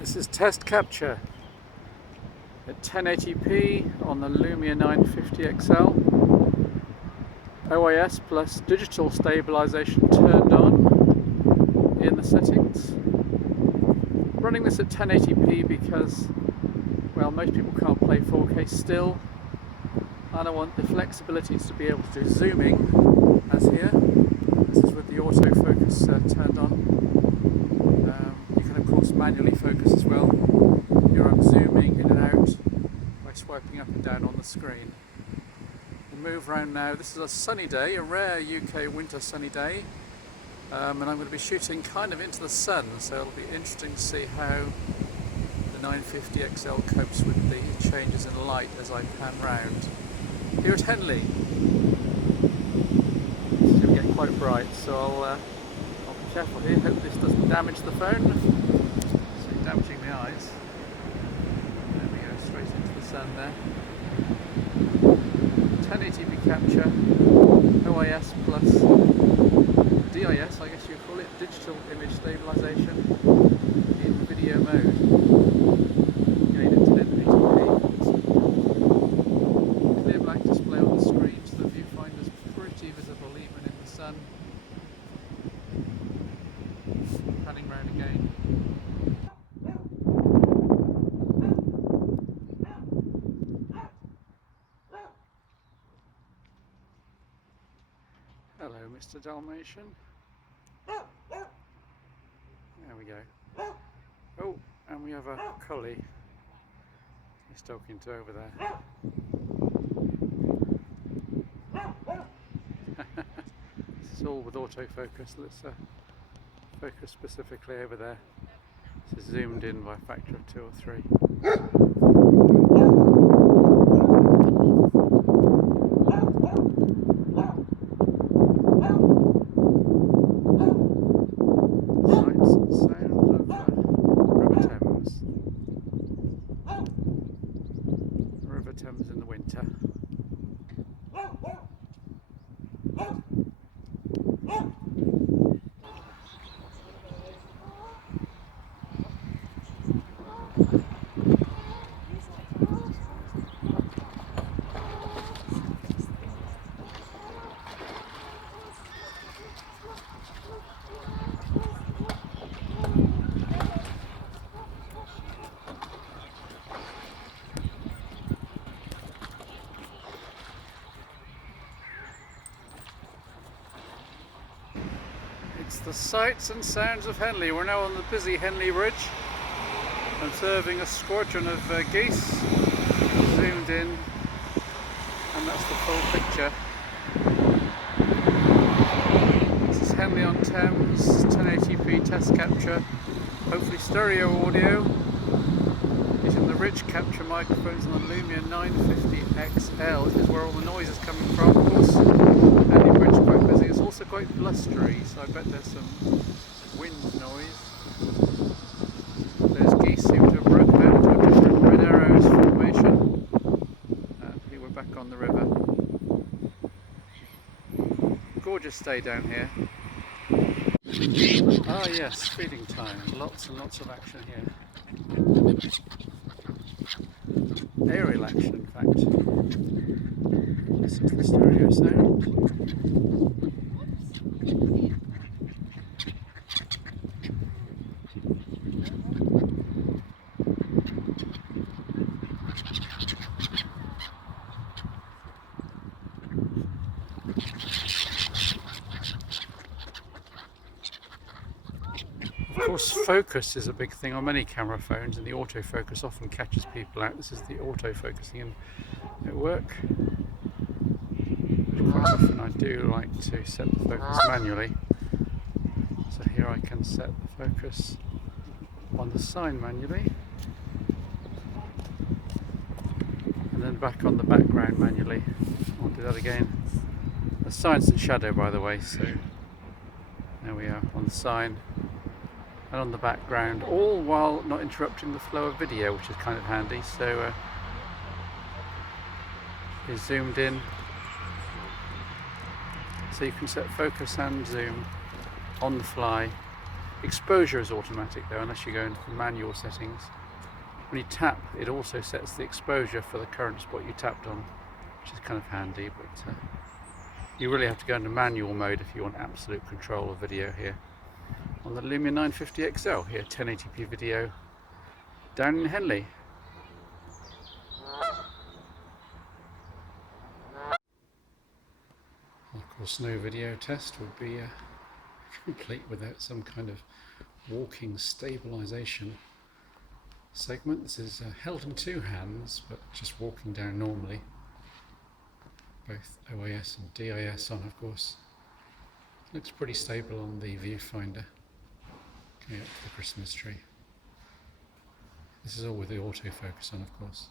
This is test capture at 1080p on the Lumia 950 XL. OIS plus digital stabilization turned on in the settings. Running this at 1080p because, well, most people can't play 4K still, and I want the flexibility to be able to do zooming, as here. This is with the autofocus turned on. You can of course manually focus as well. Here I'm zooming in and out by swiping up and down on the screen. We'll move around now. This is a sunny day, a rare UK winter sunny day, and I'm going to be shooting kind of into the sun, so it'll be interesting to see how the 950 XL copes with the changes in light as I pan round. Here at Henley, it's going to get quite bright, so I'll be careful here. Hope this doesn't damage the phone. So damaging the eyes. There we go, straight into the sun there. 1080p capture, OIS plus DIS, I guess you call it, digital image stabilization in video mode. Again at 1080p. Clear black display on the screen, so the viewfinder's pretty visible even in the sun. Panning round again. Hello, Mr. Dalmatian. There we go. Oh, and we have a collie. He's talking to over there. This is all with autofocus. Let's focus specifically over there. This is zoomed in by a factor of 2 or 3. Sights and sounds of River Thames in the winter. It's the sights and sounds of Henley. We're now on the busy Henley Ridge, observing a squadron of geese, zoomed in, and that's the full picture. This is Henley on Thames, 1080p test capture, hopefully stereo audio, using the ridge capture microphones on the Lumia 950 XL. This is where all the noise is coming from, of course. Henley Bridge is quite busy. It's also quite blustery, so I bet there's some wind noise. Those geese seem to have broken out into a different red arrows formation. Here we're back on the river. Gorgeous day down here. Ah yes, feeding time. Lots and lots of action here. Aerial action, in fact. Listen to the stereo sound. Of course, focus is a big thing on many camera phones, and the autofocus often catches people out. This is the autofocusing at work. Quite often I do like to set the focus manually. So here I can set the focus on the sign manually, and then back on the background manually. I'll do that again. The sign's in shadow, by the way, so there we are on the sign and on the background, all while not interrupting the flow of video, which is kind of handy. So is zoomed in, so you can set focus and zoom on the fly Exposure is automatic though, unless you go into the manual settings. When you tap, it also sets the exposure for the current spot you tapped on, which is kind of handy, but you really have to go into manual mode if you want absolute control of video here. On the Lumia 950 XL, here 1080p video down in Henley. Of course, no video test would be complete without some kind of walking stabilization segment. This is held in two hands, but just walking down normally. Both OAS and DIS on, of course. Looks pretty stable on the viewfinder. Coming up to the Christmas tree. This is all with the autofocus on, of course.